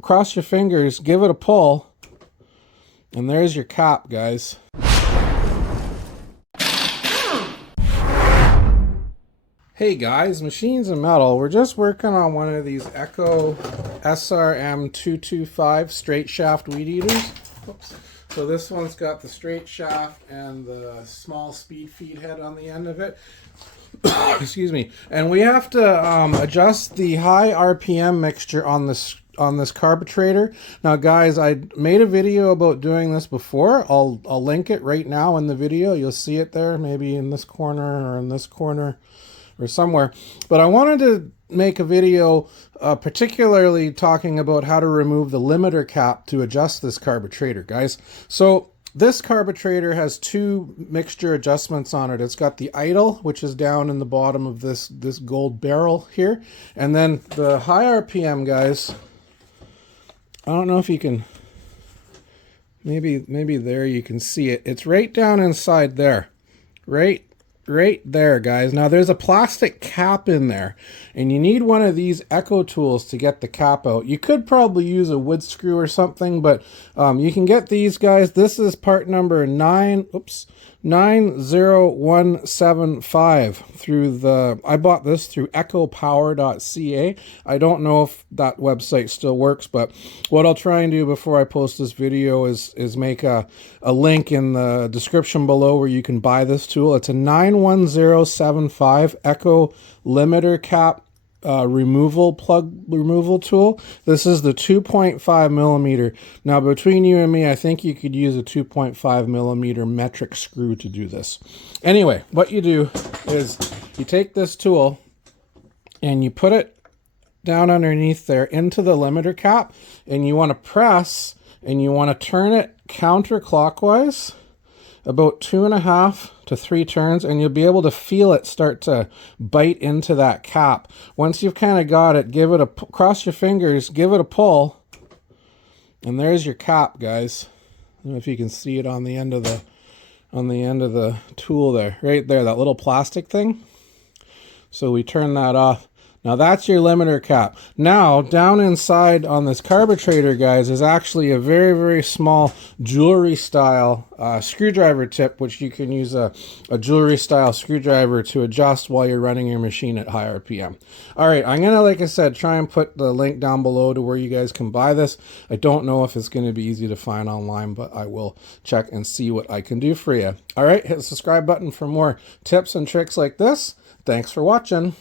cross your fingers, give it a pull, and there's your cap, guys. Hey guys, Machines and Metal. We're just working on one of these Echo SRM 225 straight shaft weed eaters. Oops. So this one's got the straight shaft and the small speed feed head on the end of it. Excuse me. And we have to adjust the high RPM mixture on this carburetor. Now guys, I made a video about doing this before. I'll link it right now in the video. You'll see it there, maybe in this corner or in this corner or somewhere. But I wanted to make a video particularly talking about how to remove the limiter cap to adjust this carburetor, guys. So this carburetor has two mixture adjustments on it. It's got the idle, which is down in the bottom of this gold barrel here, and then the high RPM, guys. I don't know if you can, maybe there you can see it. It's right down inside there, right there, guys. Now there's a plastic cap in there, and you need one of these Echo tools to get the cap out. You could probably use a wood screw or something, but you can get these, guys. This is part number 90175 through I bought this through echopower.ca. I don't know if that website still works, but what I'll try and do before I post this video is make a link in the description below where you can buy this tool. It's a 91075 Echo limiter cap plug removal tool. This is the 2.5 millimeter. Now between you and me, I think you could use a 2.5 millimeter metric screw to do this. Anyway, what you do is you take this tool and you put it down underneath there into the limiter cap, and you want to press and you want to turn it counterclockwise about 2.5 to 3 turns, and you'll be able to feel it start to bite into that cap. Once you've kind of got it, cross your fingers, give it a pull, and there's your cap, guys. I don't know if you can see it on the end of the tool there, right there, that little plastic thing. So we turn that off. Now that's your limiter cap. Now down inside on this carburetor, guys, is actually a very, very small jewelry style screwdriver tip, which you can use a jewelry style screwdriver to adjust while you're running your machine at high RPM. All right, I'm gonna, like I said, try and put the link down below to where you guys can buy this. I don't know if it's gonna be easy to find online, but I will check and see what I can do for you. All right, hit the subscribe button for more tips and tricks like this. Thanks for watching.